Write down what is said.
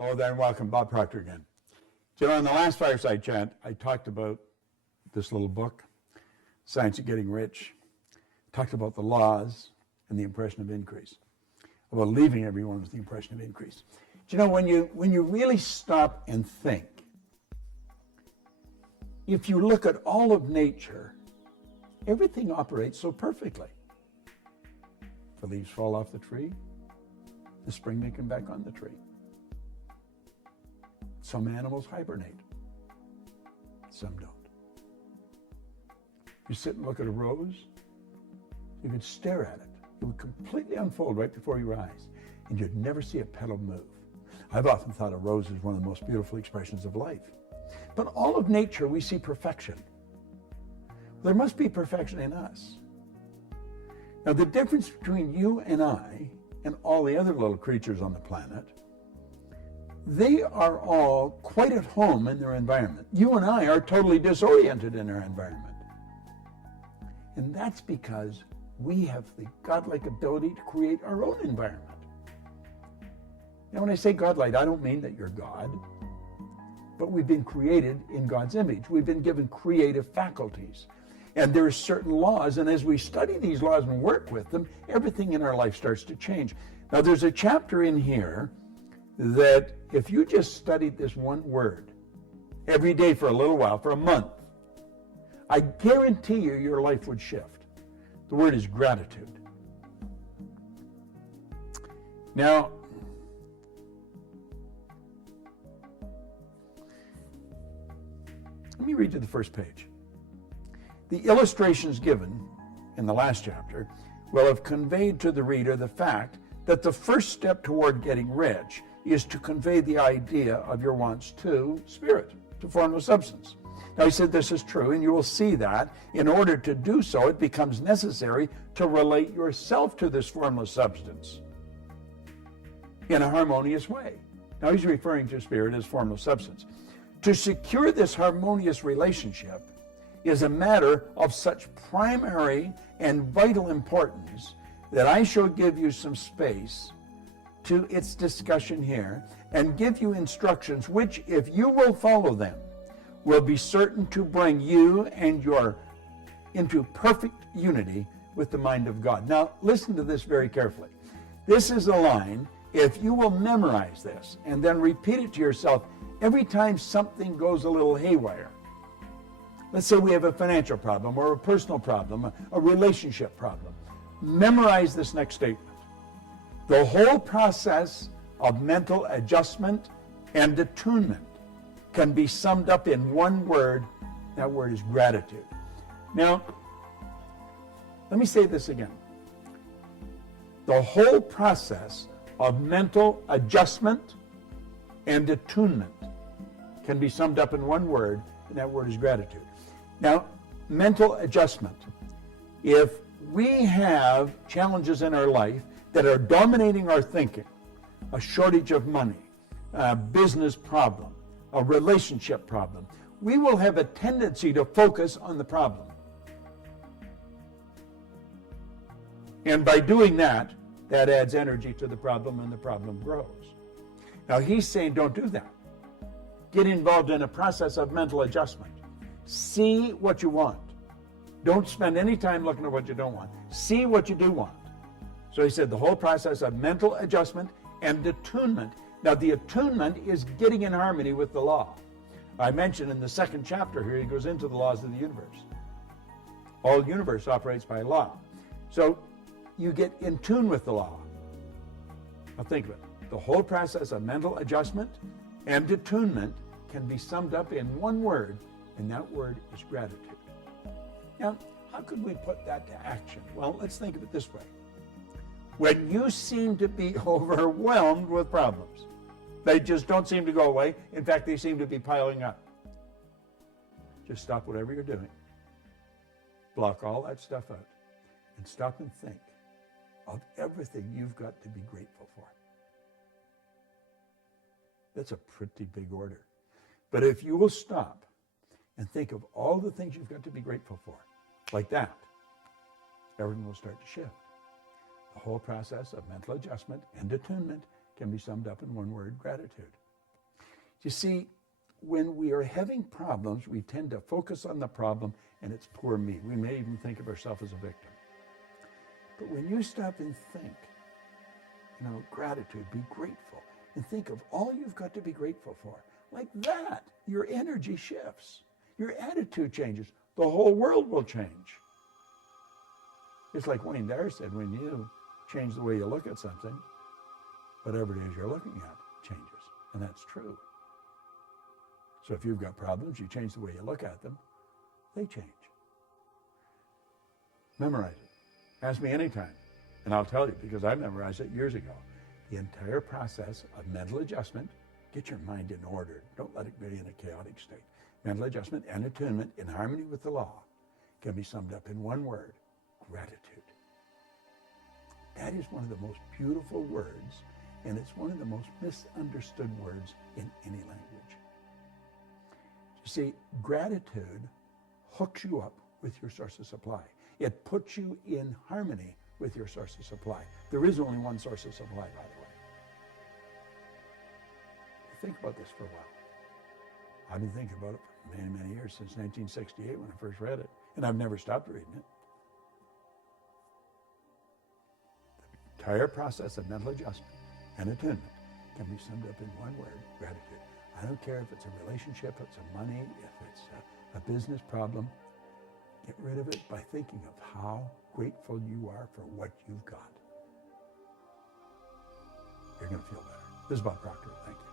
Hello there and welcome. Bob Proctor again. So in the last Fireside Chat, I talked about this little book, Science of Getting Rich. Talked about the laws and the impression of increase, about leaving everyone with the impression of increase. Do you know, when you really stop and think, if you look at all of nature, everything operates so perfectly. If the leaves fall off the tree, the spring may come back on the tree. Some animals hibernate, some don't. You sit and look at a rose, you could stare at it. It would completely unfold right before your eyes, and you'd never see a petal move. I've often thought a rose is one of the most beautiful expressions of life. But all of nature, we see perfection. There must be perfection in us. Now, the difference between you and I and all the other little creatures on the planet, they are all quite at home in their environment. You and I are totally disoriented in our environment. And that's because we have the godlike ability to create our own environment. Now, when I say godlike, I don't mean that you're God, but we've been created in God's image. We've been given creative faculties. And there are certain laws, and as we study these laws and work with them, everything in our life starts to change. Now, there's a chapter in here that if you just studied this one word every day for a little while, for a month, I guarantee you your life would shift. The word is gratitude. Now, let me read you the first page. The illustrations given in the last chapter will have conveyed to the reader the fact that the first step toward getting rich is to convey the idea of your wants to spirit, to formless substance. Now, he said this is true, and you will see that in order to do so, it becomes necessary to relate yourself to this formless substance in a harmonious way. Now, he's referring to spirit as formless substance. To secure this harmonious relationship is a matter of such primary and vital importance that I shall give you some space to its discussion here and give you instructions which, if you will follow them, will be certain to bring you and your into perfect unity with the mind of God. Now, listen to this very carefully. This is a line, if you will memorize this and then repeat it to yourself every time something goes a little haywire. Let's say we have a financial problem or a personal problem, a relationship problem. Memorize this next statement. The whole process of mental adjustment and attunement can be summed up in one word. That word is gratitude. Now, let me say this again. The whole process of mental adjustment and attunement can be summed up in one word, and that word is gratitude. Now, mental adjustment. If we have challenges in our life that are dominating our thinking, a shortage of money, a business problem, a relationship problem, we will have a tendency to focus on the problem. And by doing that, that adds energy to the problem and the problem grows. Now, he's saying don't do that. Get involved in a process of mental adjustment. See what you want. Don't spend any time looking at what you don't want. See what you do want. So he said the whole process of mental adjustment and attunement. Now, the attunement is getting in harmony with the law. I mentioned in the second chapter here, he goes into the laws of the universe. All universe operates by law. So you get in tune with the law. Now think of it. The whole process of mental adjustment and attunement can be summed up in one word, and that word is gratitude. Now, how could we put that to action? Well, let's think of it this way. When you seem to be overwhelmed with problems, they just don't seem to go away. In fact, they seem to be piling up. Just stop whatever you're doing. Block all that stuff out. And stop and think of everything you've got to be grateful for. That's a pretty big order. But if you will stop and think of all the things you've got to be grateful for, like that, everything will start to shift. The whole process of mental adjustment and attunement can be summed up in one word, gratitude. You see, when we are having problems, we tend to focus on the problem and it's poor me. We may even think of ourselves as a victim. But when you stop and think, gratitude, be grateful, and think of all you've got to be grateful for, like that, your energy shifts. Your attitude changes. The whole world will change. It's like Wayne Dyer said, when you change the way you look at something, whatever it is you're looking at changes. And that's true. So if you've got problems, you change the way you look at them, they change. Memorize it. Ask me anytime, and I'll tell you, because I memorized it years ago. The entire process of mental adjustment, get your mind in order. Don't let it be in a chaotic state. Mental adjustment and attunement in harmony with the law can be summed up in one word: gratitude. That is one of the most beautiful words, and it's one of the most misunderstood words in any language. You see, gratitude hooks you up with your source of supply. It puts you in harmony with your source of supply. There is only one source of supply, by the way. Think about this for a while. I've been thinking about it for many, many years, since 1968 when I first read it, and I've never stopped reading it. The entire process of mental adjustment and attunement can be summed up in one word: gratitude. I don't care if it's a relationship, if it's a money, if it's a business problem. Get rid of it by thinking of how grateful you are for what you've got. You're going to feel better. This is Bob Proctor. Thank you.